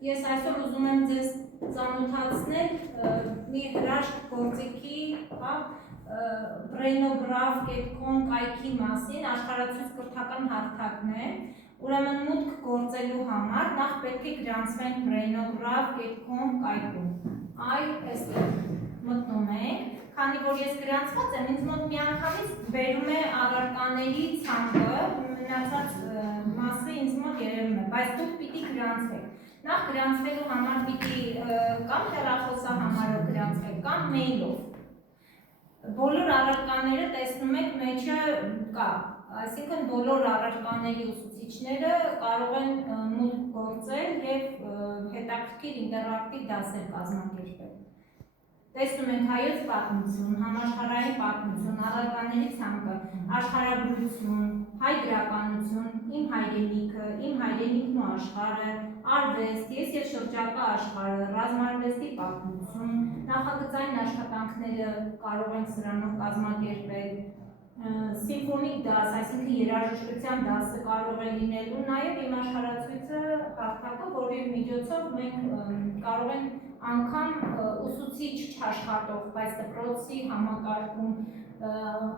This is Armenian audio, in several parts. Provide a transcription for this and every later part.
Ես այսօր ուզում եմ ձեզ ծանոթացնել մի հրաշք գործիքի brainograph.com կայքի մասին, աշխարհացույց կրթական հարթակն է։ Ուրեմն մուտք գործելու համար նախ պետք է գրանցվենք brainograph.com կայքում։ Այստեղ մտնում ենք, քանի որ ես գրանցված եմ, ինձ մոտ միանգամից բերում է առարկաների ցանկը, մնացած մասը ինձ մոտ երևում է, բայց դուք պիտի գրանցվեք։ Նախ գրանցվելու համար պիտի կամ հեռախոսահամարով գրանցվեք, կամ մեյլով։ Բոլոր առարկաները տեսնում եք մեջը կա, այսինքն բոլոր առարկաների ուսուցիչները կարող են մուտք գործել և հետաքրքիր ինտերակտիվ դասեր կազմակերպել։ Տեսնում ենք հայոց պատմություն, համաշխարհային պատմություն, առարկաների ցանկը, աշխարհագրություն, հայ գրականություն, իմ հայրենիքը, իմ հայրենիքն ու աշխարհը, արվեստ, ես և շրջակա աշխարհը, ռազմարվեստի պատմություն, նախագծային աշխատանքները կարող ենք սրանով կազմակերպել, սիմֆոնիկ դաս, այսինքն երաժշտության դասը կարող է լինել ու նաև իմ աշխարհացույցը հարթակը, որի միջոցով մենք կարող ենք անգամ ուսուցիչ չաշխատող, բայց դպրոցի համակարգում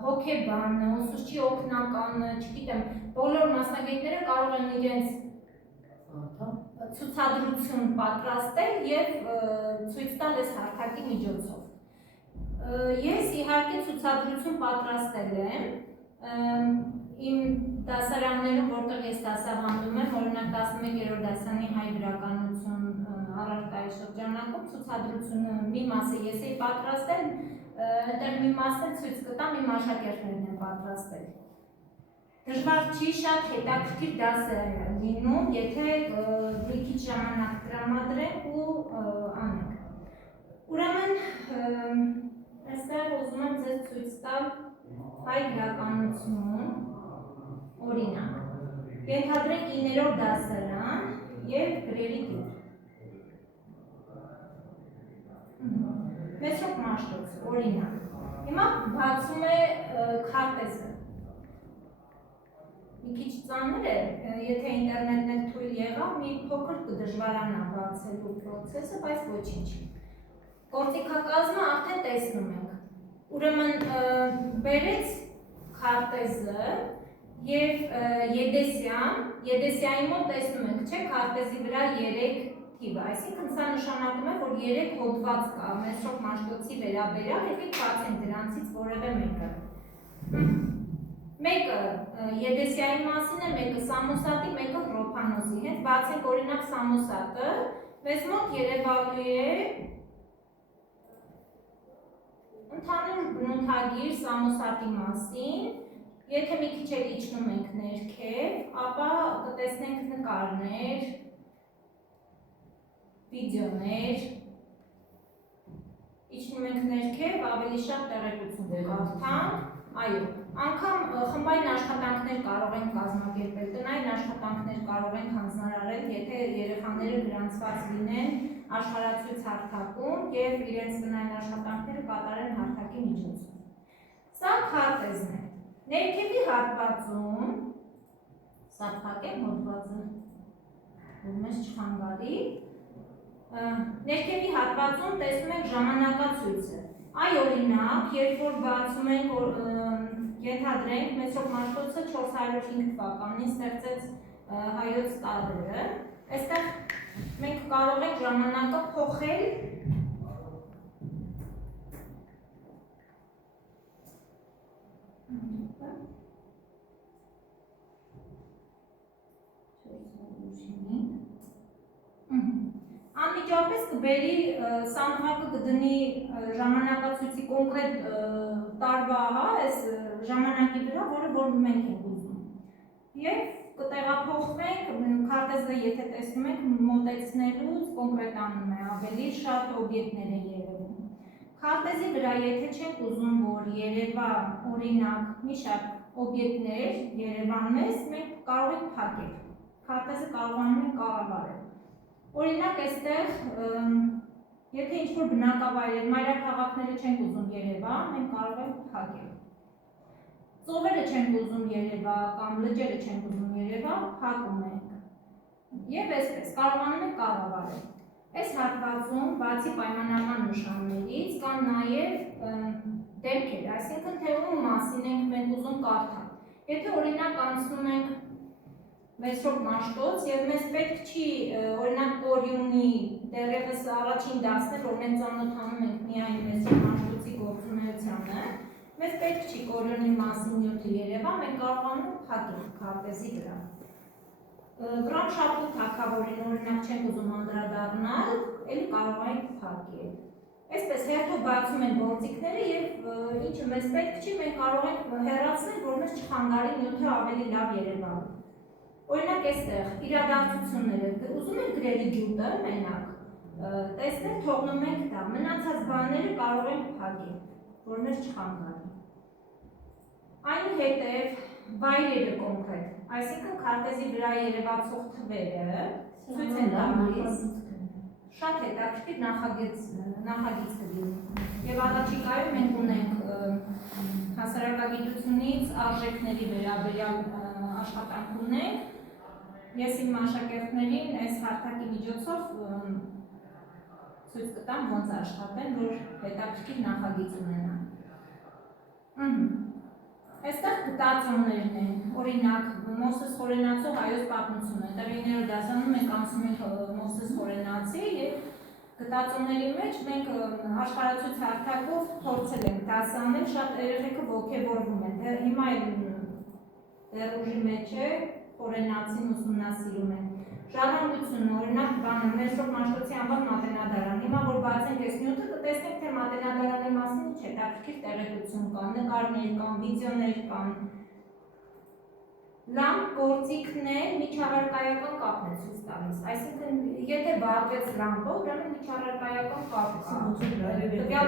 հոգեբանը, ուսուցչի օգնականը, չգիտեմ, բոլոր մասնագետները կարող են իրենց ցուցադրություն պատրաստել և ցույց տալ այս հարթակի միջոցով։ Ես իհարկե ցուցադրություն պատրաստել եմ իմ դասարաններում, որտեղ ես դասավանդում եմ, օրինակ 11-րդ դասարանի հայ գրականություն առարկայի շրջանակում ցուցադրությունը մի մասը ես էի պատրաստել, այդտեղ մի մասն էլ ցույց կտամ, իմ աշակերտներն են պատրաստել։ Դժվար չի, շատ հետաքրքիր դաս է լինում, եթե մի քիչ ժամանակ տրամադրենք ու անենք։ Ուրեմն այստեղ ուզում եմ ձեզ ցույց տալ հայ գրականություն, օրինակ։ Ենթադրենք 9-րդ դասարան և գրերի գյուտ։ Մեսրոպ Մաշտոց, օրինակ։ Հիմա բացում է քարտեզը։ Մի քիչ ծանր է, եթե ինտերնետն էլ թույլ եղավ, մի փոքր կդժվարանա բացելու պրոցեսը, բայց ոչինչ։ Գործիքակազմը արդեն տեսնում ենք։ Ուրեմն բերեց քարտեզը և Եդեսյանի մոտ տեսնում ենք, չէ, քարտեզի վրա 3 թիվը, այսինքն սա նշանակում է, որ 3 հոդված կա Մեսրոպ Մաշտոցի վերաբերյալ և բացենք դրանցից որևէ մեկը։ Մեկը Եդեսյանի մասին է, մեկը Սամոսատի, մեկը Հռոփանոսի, հենց բացենք օրինակ Սամոսատը, մեզ մոտ երևալու է ընդհանուր բնութագիր Սամոսատի մասին, եթե մի քիչ էլ իջնում ենք ներքև, ապա կտեսնենք նկարներ, վիդեոներ, իջնում ենք ներքև, ավելի շատ տեղեկություն կարդանք, այո, անգամ խմբային աշխատանքներ կարող ենք կազմակերպել, տնային աշխատանքներ կարող ենք հանձնարարել, եթե երեխաները գրանցված լինեն աշխարհացույց հարթակում և իրենց տնային աշխատանքները կատարեն հարթակի միջոցով։ Սա քարտեզն է։ Ներքևի հատվածում, սա փակեմ հոդվածը, որ մեզ չխանգարի, ներքևի հատվածում տեսնում ենք ժամանակացույցը։ Այ օրինակ, երբ որ բացում ենք, ենթադրենք Մեսրոպ Մաշտոցը 405 թվականին ստեղծեց հայոց տարրերը, այստեղ մենք կարող ենք ժամանակը փոխել անմիջապես կբերի սանդղակը կդնի ժամանակացույցի կոնկրետ տարվա այս ժամանակի վրա, որ մենք ենք ուզում։ Եվ կտեղափոխվենք, քարտեզը եթե տեսնում եք մոտեցնելուց կոնկրետանում է, ավելի շատ օբյեկտներ է երևում։ Քարտեզի վրա եթե չենք ուզում, որ երևա օրինակ մի շատ օբյեկտներ երևան մեզ, մենք կարող ենք փակել։ Քարտեզը կարողանում ենք կառավարել։ Օրինակ այստեղ, եթե ինչ-որ բնակավայրեր, մայրաքաղաքները չենք ուզում երևա, մենք կարող ենք փակել։ Ծովերը չենք ուզում երևա կամ լճերը չենք ուզում երևա, փակում ենք։ Եվ այսպես կարողանում եք կառավարել։ Այս հատվածում բացի պայմանական նշաններից կան նաև դեպքեր, այսինքն թե ում մասին ենք մենք ուզում կարդալ։ Եթե օրինակ անցնում ենք Մեսրոպ Մաշտոց եւ մեզ պետք չի օրինակ Կորյունի դեռևս առաջին դասներ, որ մենք ծանոթանում ենք միայն Մեսրոպ Մաշտոցի գործունեությանը, մեզ պետք չի Կորյունի մասին նյութը երևա, մենք կարողանում ենք փակել քարտեզի վրա։ Վրամշապուտ թագավորին օրինակ չենք ուզում անդրադառնալ, էլի կարող ենք փակել։ Այսպես հերթով բացում են գործիքները եւ ինչը մեզ պետք չի, մենք կարող ենք հեռացնել, որ մեզ չխանգարի նյութը ավելի լավ երևանա։ Օրինակ այստեղ իրադարձությունները ուզում ենք գրելի գյուտը մենակ, տեսնել թողնում ենք դա, մնացած բաները կարող ենք փակել, որ մեզ չխանգարի։ Այնուհետև վայրերը կոնկրետ, այսինքն քարտեզի վրա երևացող թվերը ցույց են տալիս շատ հետաքրքիր նախագիծ կլինի։ Եվ առաջիկայում մենք ունենք հասարակագիտությունից արժեքների վերաբերյալ աշխատանք ունենք։ Ես իմ աշակերտներին այս հարթակի միջոցով ցույց կտամ ոնց աշխատեն, որ հետաքրքիր նախագիծ ունենան։ Այստեղ գտածոներն են, օրինակ Մովսես Խորենացու հայոց պատմությունը, տվյալները դասանում մենք անցնում ենք Մովսես Խորենացի եւ գտածոների մեջ մենք աշխարհացույց հարթակով փորձել ենք դասանել, շատ երեխեքը ոգևորվում են, հիմա դեռ ուժի մեջ է, Խորենացին ուսումնասիրում են։ Ժառանգությունը, օրինակ բանը, Մեսրոպ Մաշտոցի անվան մատենադարան, հիմա որ բացենք այս նյութը, կտեսնենք, թե մատենադարանի մասին ինչ հետաքրքիր տեղեկություն կան, նկարներ կան, վիդեոներ կան։ Լավ գործիքն է միջավարկայական կապն է ցույց տալիս, այսինքն եթե վառվեց լամպը, ուրեմն միջավարկայական կապ կա։ Տվյալ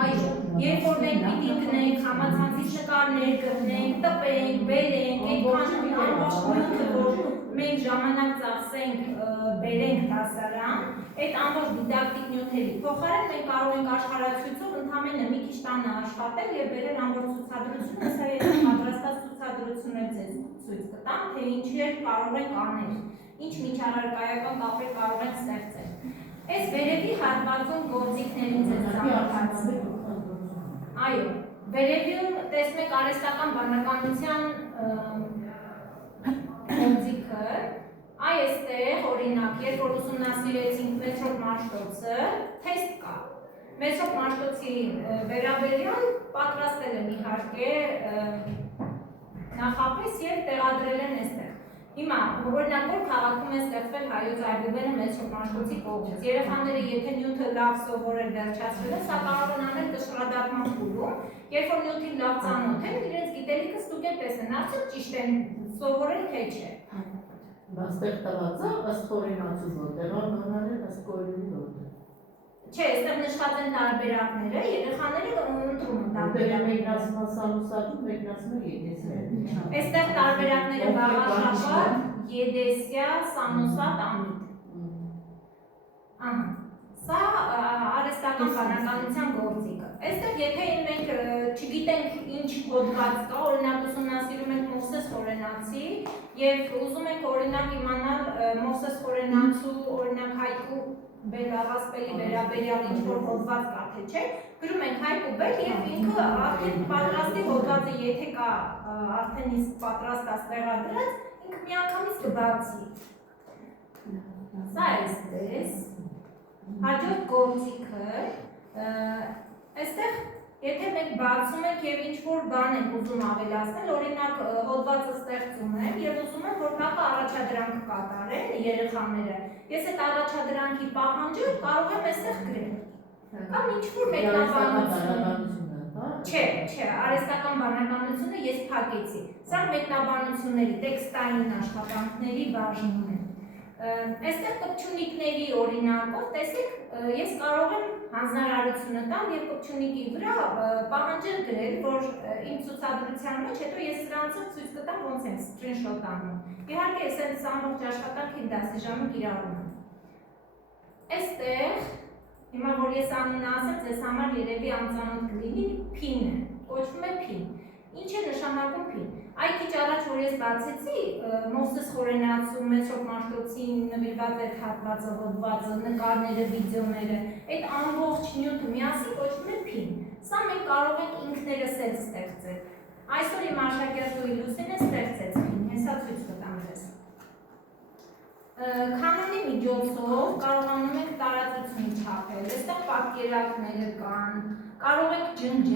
այո, երբ որ մենք պիտի գնենք, համացանցից նկարներ գտնենք, տպենք, բերենք, այդքան ամբողջ նյութը, որ մենք ժամանակ ծախսենք, բերենք դասարան, այդ ամբողջ դիդակտիկ նյութերի փոխարեն մենք կարող ենք աշխարհացույցով ընդամենը մի քիչ տանը աշխատել եւ բերել ամբողջ ցուցադրությունը, սա ես պատրաստած ցուցադրություններ ձեզ ցույց կտամ, թե ինչեր կարող ենք անել, ինչ միջավարկայական կապեր կարող ենք ստեղծել։ Այս վերևի հատվածում գործիքներին ձեզ ծանոթացնեմ։ Այո, վերևում տեսնում եք արհեստական բանականության գործիքը, այստեղ օրինակ, երբ որ ուսումնասիրեցինք Մեսրոպ Մաշտոցը, թեստ կա։ Մեսրոպ Մաշտոցի վերաբերյալ պատրաստել են իհարկե նախապես եւ տեղադրել են այստեղ։ Հիմա օրինակ որ քաղաքում է ստեղծվել հայոց այբուբենը Մեսրոպ Մաշտոցի կողմից։ Երեխաները եթե նյութը լավ սովորել վերջացրել են, սա կարող են անել կշռադառման փուլում, երբ որ նյութին լավ ծանոթ են, իրենց գիտելիքը ստուգեն տեսնեն, արդյոք ճիշտ են սովորել թե չէ։ Այստեղ տված է, ըստ Խորենացու որտեղ, անհանրել ըստ Կորյունի որտեղ։ Չէ, այստեղ նշված են տարբերակները, երեխաները ընտրում են տարբերակները։ Մեկն ասում է Սամուսակում, մեկն ասում է Եդեսիա։ Այստեղ տարբերակները Վաղաշապատ, Եդեսիա, Սամոսատ, Ամիտ։ Ահա, սա արհեստական բանականության գործիքը։ Այստեղ եթե մենք չգիտենք ինչ հոդված կա, օրինակ ուսումնասիրում ենք Մովսես Խորենացի եւ ուզում ենք օրինակ իմանալ Մովսես Խորենացու օրինակ հայկու Բելարասպելի վերաբերյալ ինչ-որ հոդված կա թե չէ, գրում ենք հայկու բել եւ ինքը արդեն պատրաստի հոդվածը եթե կա արդեն իսկ պատրաստած տեղադրած, ինքը միանգամից կբացի։ Սա էստես, հաջորդ գործիքը, այստեղ եթե մենք բացում ենք եւ ինչ-որ բան ենք ուզում ավելացնել, օրինակ հոդվածը ստեղծում եմ եւ ուզում եմ որ կապը առաջադրանք կատարեն երեխաները։ Ես այդ առաջադրանքի պահանջը կարող եմ այստեղ գրել։ Կամ ինչ-որ մեկնաբանություն։ Չէ, արհեստական բանականությունը ես փակեցի։ Սա մեկնաբանությունների, տեքստային աշխատանքների բաժնում է։ Այստեղ կպչունիկների օրինակով տեսեք, ես կարող եմ հանձնարարությունը տալ եւ կպչունիկի վրա պահանջել գրել, որ իմ ցուցադրության մեջ հետո ես սրանցով ցույց կտամ ոնց են screenshot անում։ Իհարկե, ես այս ամբողջ աշխատանքը դասի ժամը կիրառում եմ։ Այստեղ հիմա որ ես անունը ասեմ, ձեզ համար երևի անծանոթ կլինի, PIN է, կոչվում է PIN։ Ինչ է նշանակում PIN։ Այդ քիչ առաջ որ ես բացեցի, Մովսես Խորենացու, Մետրոպ Մաշտոցի նվիրված այդ հատվածը, հոդվածը, նկարները, վիդեոները, այդ ամբողջ նյութը միասին կոչվում է փին։ Սա մենք կարող ենք ինքներս էլ ստեղծել։ Այսօր իմ աշակերտուհի Լուսինը ստեղծեց փին, հեսա ցույց կտամ ձեզ։ Կանոնի միջոցով կարողանում եք տարածություն չափել, այստեղ պատկերակները կան, կարող եք ջնջել